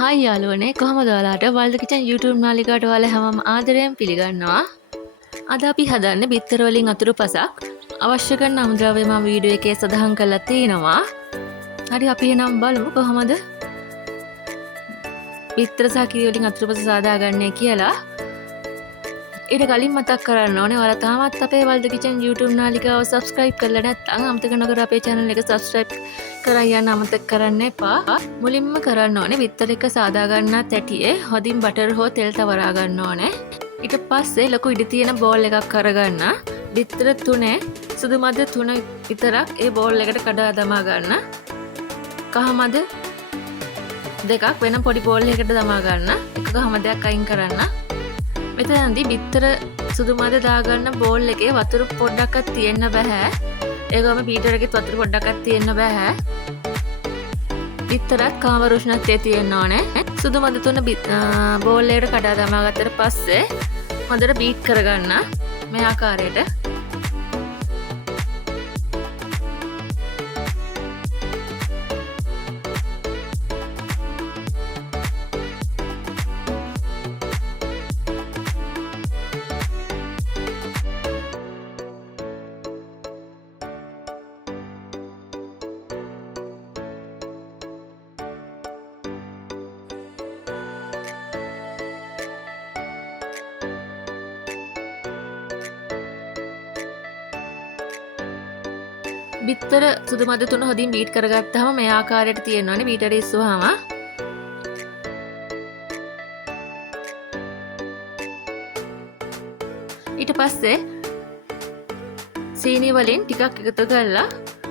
Hi යාළුවනේ කොහොමද ඔයාලට වල්ද කිචන් YouTube නාලිකාවට ඔයාලා හැමෝම ආදරයෙන් පිළිගන්නවා. අද අපි හදන්නේ බිත්තර වලින් අතුරු පසක්. අවශ්‍ය කරන අමුද්‍රව්‍ය මම වීඩියෝ එකේ සඳහන් කරලා තියෙනවා. හරි අපි එහෙනම් බලමු කොහොමද බිත්තර සහ කිරි වලින් අතුරු පස සාදාගන්නේ කියලා. ඊට කලින් මතක් කරන්න ඕනේ ඔයාලා තාමත් අපේ වල්ද කිචන් YouTube නාලිකාව subscribe කරලා නැත්නම් අමතක නොකර අපේ channel එක subscribe කරා යන්න අමතක කරන්න එපා. මුලින්ම කරන්න ඕනේ බිත්තර එක සාදා ගන්නත් ඇටියේ හොඳින් බටර් හෝ තෙල් තවරා ගන්න ඕනේ. ඊට පස්සේ ලොකු ඉඩ තියෙන බෝල් එකක් අරගන්න. බිත්තර 3 සුදු මද 3 විතරක් ඒ බෝල් එකට කඩා දමා ගන්න. කහ මද දෙකක් වෙන පොඩි බෝල් එකකට දමා ගන්න. එක කහ මදයක් අයින් කරන්න. මෙතනදී බිත්තර සුදු මද දාගන්න බෝල් එකේ වතුර පොඩ්ඩක්වත් තියෙන්න බෑ. ඒකම බීටර් එකෙත් වතුර පොඩ්ඩක්වත් තියෙන්න බෑ. බිත්තරත් කාම රුෂ්ණත්වයේ තියෙන්න ඕනේ. සුදු මද තුන බෝල් එකට කඩා දමා ගත්තට පස්සේ හොඳට බීට් කරගන්න මේ ආකාරයට. බිත්තර සුදු මද තුන හොඳින් බීට් කරගත්තාම මේ ආකාරයට තියෙනවනේ බීටරේ ඉස්සුවාම. ඊට පස්සේ සීනි වලින් ටිකක් එකතු කරලා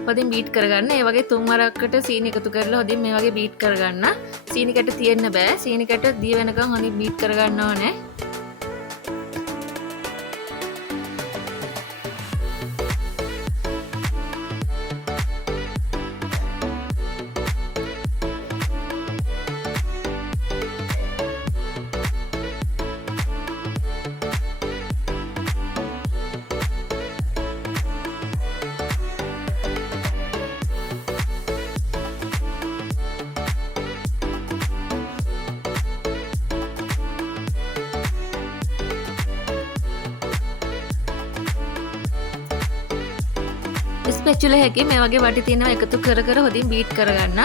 හොඳින් බීට් කරගන්න. ඒ වගේ තුන් වරකට සීනි එකතු කරලා හොඳින් මේ වගේ බීට් කරගන්න. සීනි කැට තියෙන්න බෑ. සීනි කැට දිය වෙනකන් හොඳින් බීට් කරගන්න ඕනේ. ස්පැචුලා එකේ මේ වගේ වටි තියෙනවා එකතු කර කර හොඳින් බීට් කරගන්න.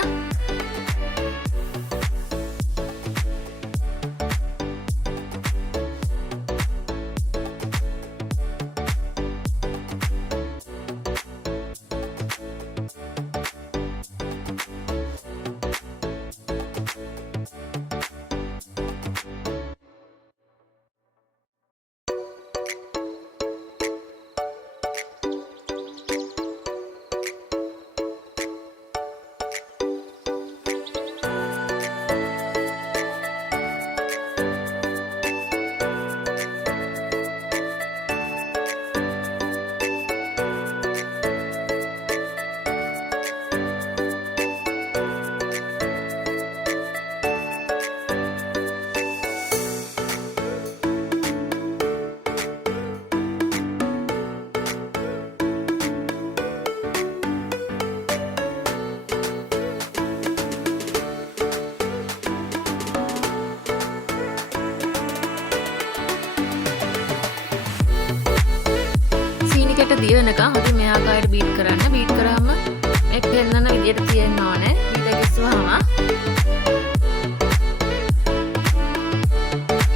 දිය වෙනකන් හොඳින් මේ ආකාරයට බීට් කරන්න. බීට් කරාම මේ පෙන්නන විදියට තියෙන්න ඕනේ. බීට් ගිස්සුවාම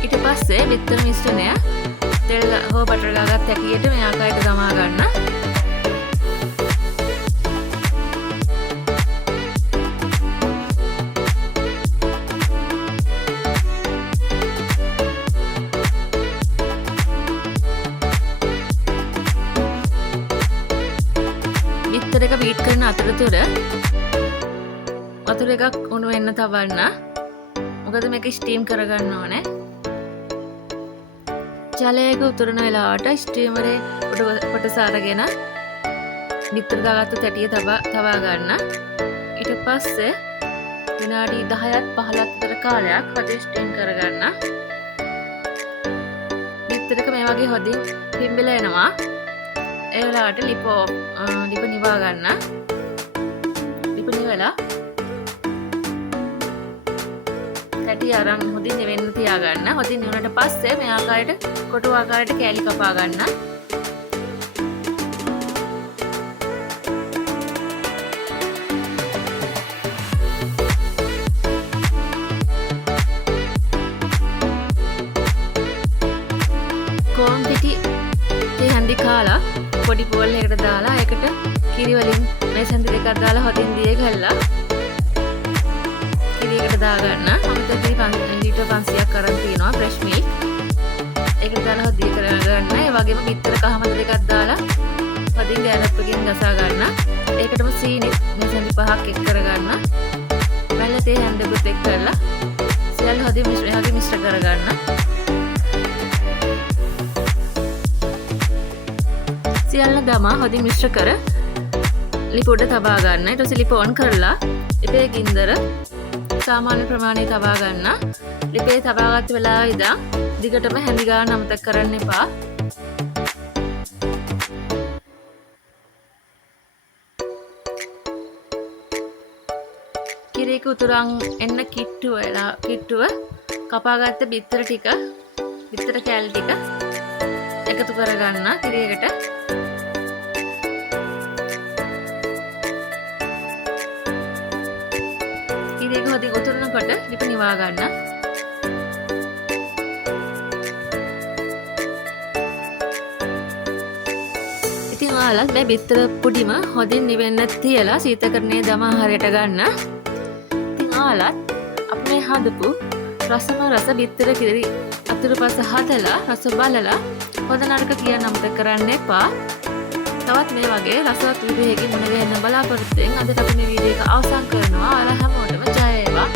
ඊට පස්සේ බිත්තර මිශ්‍රණය තෙල් හෝ බටර් ගාගත් හැටියට මේ ආකාරයට දමා ගන්න. බිත්තර එක බීට් කරන අතරතුර වතුර එකක් උණු වෙන්න තවන්න. මොකද මේක ස්ටීම් කරගන්න ඕනේ. ජලයක උතුරන වෙලාවට ස්ටීමරේ කොටස අරගෙන බිත්තර දාගත්තු තැටිය තවා ගන්න. ඊට පස්සේ විනාඩි 10ක් 15ක් විතර කාලයක් හොඳින් ස්ටීම් කරගන්න. බිත්තර එක මේ වගේ හොඳින් පිම්බිලා එනවා. ඒ වෙලාවට ලිප නිවා ගන්න. ලිප නිවලා ඇටි අරන් හොඳින් වෙන්න තියාගන්න. හොඳින් නිවුනට පස්සේ මේ ආකාරයට කොටු ආකාරයට කෑලි කපා ගන්න. කොම් පිටි තේ හැන්දි කාලා පොඩි බෝල් එකකට දාලා ඒකට කිරි වලින් මේ සැන්දි දෙකක් දාලා හොදින් දිය ගහලා කිරි එකට දාගන්න. මම ලීටර් 500ක් අරන් තියනවා fresh milk. ඒකට දාලා හොදිය කරගන්න. ඒ වගේම පිටර කහමද දෙකක් දාලා හොදින් ගෑනප් එකෙන් ගසා ගන්න. ඒකටම සීනි මේ සැන්දි 5ක් එක් කරගන්න. මැල්ල තේ හැන්දකුත් එක් කරලා සියල්ල හොදින් මිශ්‍ර කරගන්න. සියල්ල දමා හොදින් මිශ්‍ර කර ලිප උඩ තබා ගන්න. ඊට පස්සේ ලිප ඔන් කරලා ලිපේ ගින්දර සාමාන්‍ය ප්‍රමාණය තබා ගන්න. ලිපේ තබාගත් වෙලාවේ ඉඳන් දිගටම හැඳි ගන්න අමතක කරන්න එපා. කිරියක උතුරන් එන්න කිට්ටුව කපාගත්ත බිත්තර කෑලි ටික එකතු කරගන්න කිරියකට. කිරියක හොදින් උතුරනකොට ලිප නිවා ගන්න. ඉතින් ඔයාලා මේ බිත්තර පුඩිම හොදින් නිවෙන්න තියලා සීතකරණයේ දමා හරියට ගන්න. ඉතින් ඔයාලා අපි මේ හදපු රස බිත්තර කිරි අතුරුපස හදලා රස බලලා හොඳ නරක කියන අමතක කරන්න එපා. තවත් මේ වගේ රසවත් වීඩියෝ එකකින් මුණ ගැහෙන්න බලාපොරොත්තු වෙන අදට අපි මේ වීඩියෝ එක අවසන් කරනවා. ඔයාලා හැමෝටම ජය වේවා.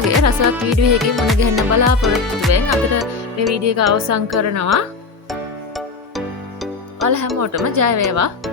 වගේ රසවත් වීඩියෝ එකකින් මුණ ගැහෙන්න බලාපොරොත්තු වෙන අදට මේ වීඩියෝ එක අවසන් කරනවා. ඔයාලා හැමෝටම ජය වේවා.